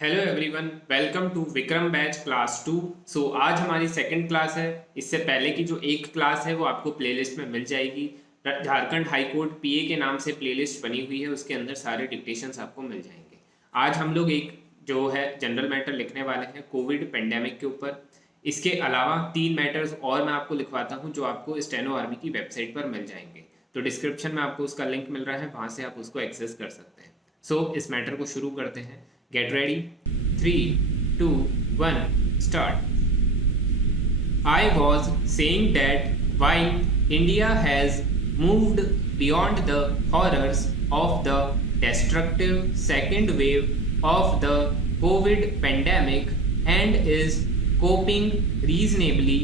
Hello everyone, welcome to Vikram batch class 2। आज हमारी second class है। इससे पहले की जो एक क्लास है वो आपको प्लेलिस्ट में मिल जाएगी। झारखंड हाई कोर्ट पीए के नाम से प्लेलिस्ट बनी हुई है, उसके अंदर सारे डिक्टेशंस आपको मिल जाएंगे। आज हम लोग एक जो है जनरल मैटर लिखने वाले हैं कोविड पेंडेमिक के ऊपर। इसके अलावा 3 मैटर्स और मैं आपको लिखवाता हूँ जो आपको स्टेनो आर्मी की वेबसाइट पर मिल जाएंगे। तो डिस्क्रिप्शन में आपको उसका लिंक मिल रहा है, वहाँ से आप उसको एक्सेस कर सकते हैं। इस मैटर को शुरू करते हैं। Get ready. 3, 2, 1, start. I was saying that while India has moved beyond the horrors of the destructive second wave of the COVID pandemic and is coping reasonably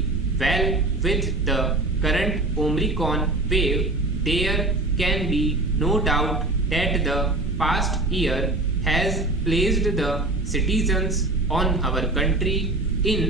well with the current Omicron wave, there can be no doubt that the past year has placed the citizens on our country in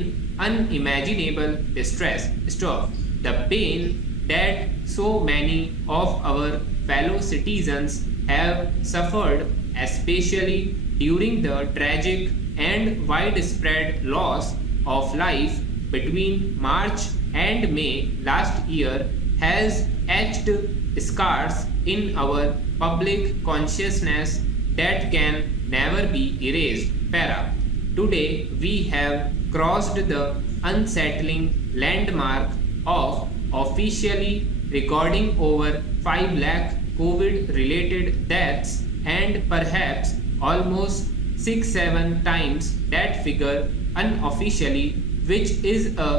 unimaginable distress. Stop. The pain that so many of our fellow citizens have suffered, especially during the tragic and widespread loss of life between March and May last year, has etched scars in our public consciousness that can never be erased. Para. Today we have crossed the unsettling landmark of officially recording over 5 lakh COVID related deaths and perhaps almost 6-7 times that figure unofficially, which is a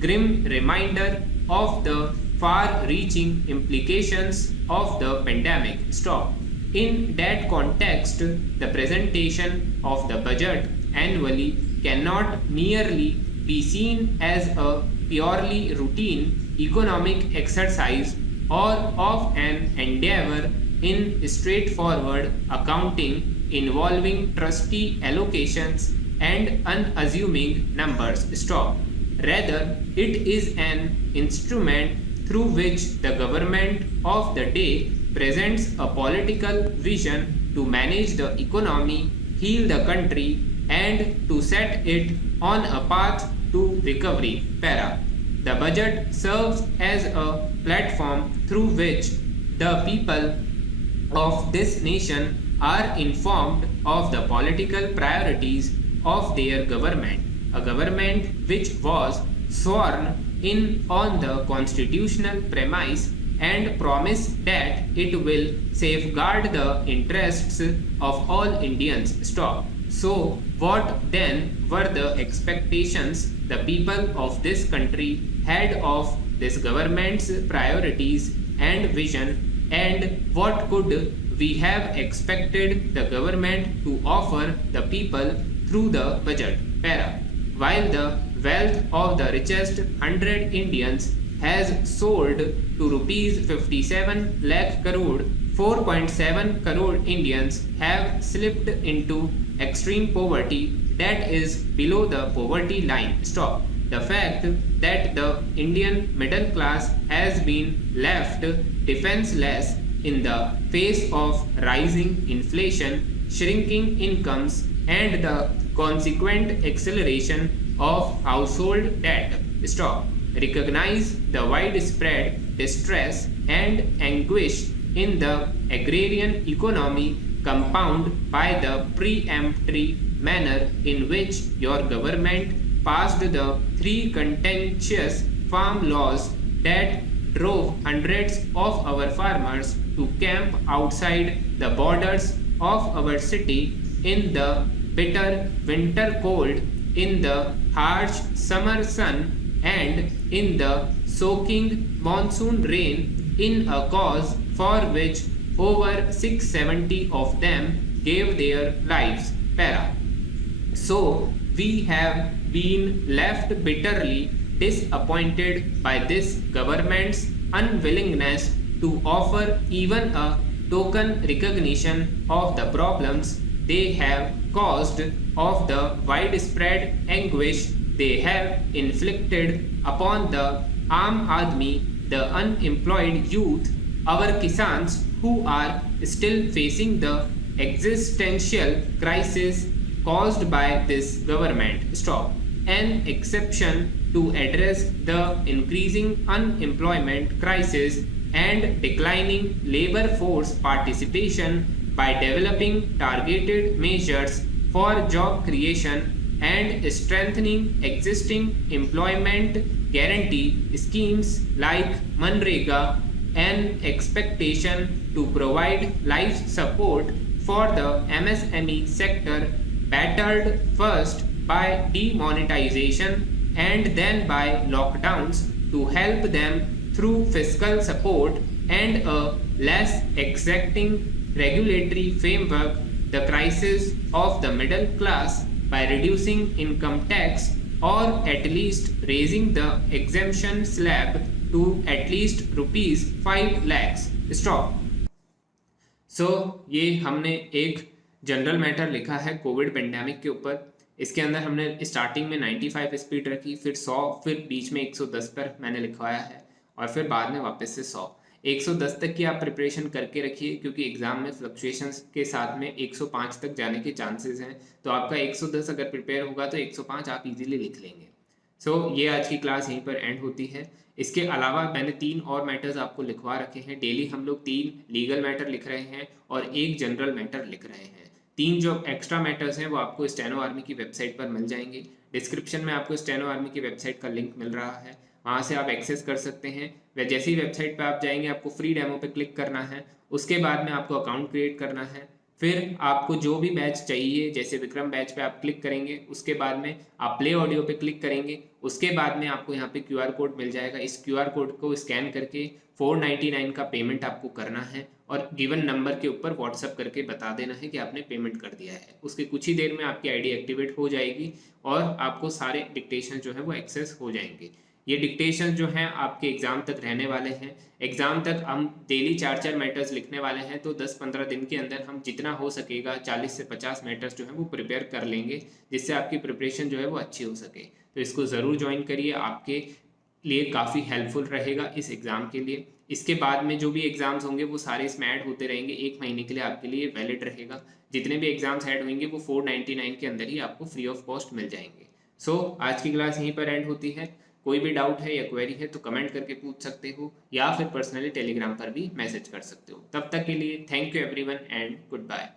grim reminder of the far reaching implications of the pandemic. Stop. In that context, the presentation of the budget annually cannot merely be seen as a purely routine economic exercise or of an endeavor in straightforward accounting involving trusty allocations and unassuming numbers. Stop. Rather, it is an instrument through which the government of the day presents a political vision to manage the economy, heal the country, and to set it on a path to recovery. Para. The budget serves as a platform through which the people of this nation are informed of the political priorities of their government, a government which was sworn in on the constitutional premise and promise that it will safeguard the interests of all Indians. Stop. So, what then were the expectations the people of this country had of this government's priorities and vision, and what could we have expected the government to offer the people through the budget? Para. While the wealth of the richest 100 Indians has soared to rupees 57 lakh crore, 4.7 crore Indians have slipped into extreme poverty that is below the poverty line. Stop. The fact that the Indian middle class has been left defenseless in the face of rising inflation, shrinking incomes, and the consequent acceleration of household debt. Stop. Recognize the widespread distress and anguish in the agrarian economy, compounded by the peremptory manner in which your government passed the 3 contentious farm laws that drove hundreds of our farmers to camp outside the borders of our city in the bitter winter cold, in the harsh summer sun, and in the soaking monsoon rain, in a cause for which over 670 of them gave their lives. Para. So, we have been left bitterly disappointed by this government's unwillingness to offer even a token recognition of the problems they have caused, of the widespread anguish they have inflicted upon the Aam Aadmi, the unemployed youth, our Kisans who are still facing the existential crisis caused by this government. Stop. An exception to address the increasing unemployment crisis and declining labor force participation by developing targeted measures for job creation and strengthening existing employment guarantee schemes like Manrega, an expectation to provide life support for the MSME sector battered first by demonetization and then by lockdowns to help them through fiscal support and a less exacting regulatory framework, the crisis of the middle class by reducing income tax or at least raising the exemption slab to at least rupees 5 lakhs. Stop. ये हमने एक general matter लिखा है Covid pandemic के ऊपर। इसके अंदर हमने स्टार्टिंग में 95 स्पीड रखी, फिर 100, फिर बीच में 110 पर मैंने लिखवाया है और फिर बाद में वापस से 100। 110 तक की आप प्रिपरेशन करके रखिए क्योंकि एग्जाम में फ्लक्चुएशंस के साथ में 105 तक जाने के चांसेस हैं, तो आपका 110 अगर प्रिपेयर होगा तो 105 आप इजीली लिख लेंगे। ये आज की क्लास यहीं पर एंड होती है। इसके अलावा मैंने 3 और मैटर्स आपको लिखवा रखे हैं। डेली हम लोग 3 लीगल मैटर लिख रहे हैं और 1 जनरल मैटर लिख रहे हैं। 3 जो एक्स्ट्रा मैटर्स हैं वो आपको स्टेनो आर्मी की वेबसाइट पर मिल जाएंगे। डिस्क्रिप्शन में आपको स्टेनो आर्मी की वेबसाइट का लिंक मिल रहा है, वहाँ से आप एक्सेस कर सकते हैं। वह जैसे ही वेबसाइट पर आप जाएंगे आपको फ्री डेमो पे क्लिक करना है, उसके बाद में आपको अकाउंट क्रिएट करना है, फिर आपको जो भी बैच चाहिए जैसे विक्रम बैच पे आप क्लिक करेंगे, उसके बाद में आप प्ले ऑडियो पे क्लिक करेंगे, उसके बाद में आपको यहाँ पे QR कोड मिल जाएगा। इस QR कोड को स्कैन करके 499 का पेमेंट आपको करना है और गिवन नंबर के ऊपर व्हाट्सअप करके बता देना है कि आपने पेमेंट कर दिया है। उसके कुछ ही देर में आपकी आईडी एक्टिवेट हो जाएगी और आपको सारे डिक्टेशन जो है वो एक्सेस हो जाएंगे। ये डिक्टेशन जो हैं आपके एग्ज़ाम तक रहने वाले हैं। एग्ज़ाम तक हम डेली 4-4 मैटर्स लिखने वाले हैं, तो 10-15 दिन के अंदर हम जितना हो सकेगा 40 से 50 मैटर्स जो है वो प्रिपेयर कर लेंगे, जिससे आपकी प्रिपरेशन जो है वो अच्छी हो सके। तो इसको ज़रूर ज्वाइन करिए, आपके लिए काफ़ी हेल्पफुल रहेगा इस एग्ज़ाम के लिए। इसके बाद में जो भी एग्ज़ाम्स होंगे वो सारे इसमें ऐड होते रहेंगे, 1 महीने के लिए आपके लिए वैलिड रहेगा। जितने भी एग्ज़ाम्स ऐड होंगे वो 499 के अंदर ही आपको फ्री ऑफ कॉस्ट मिल जाएंगे। आज की क्लास यहीं पर एंड होती है। कोई भी डाउट है या क्वेरी है तो कमेंट करके पूछ सकते हो या फिर पर्सनली टेलीग्राम पर भी मैसेज कर सकते हो। तब तक के लिए thank you everyone and good bye.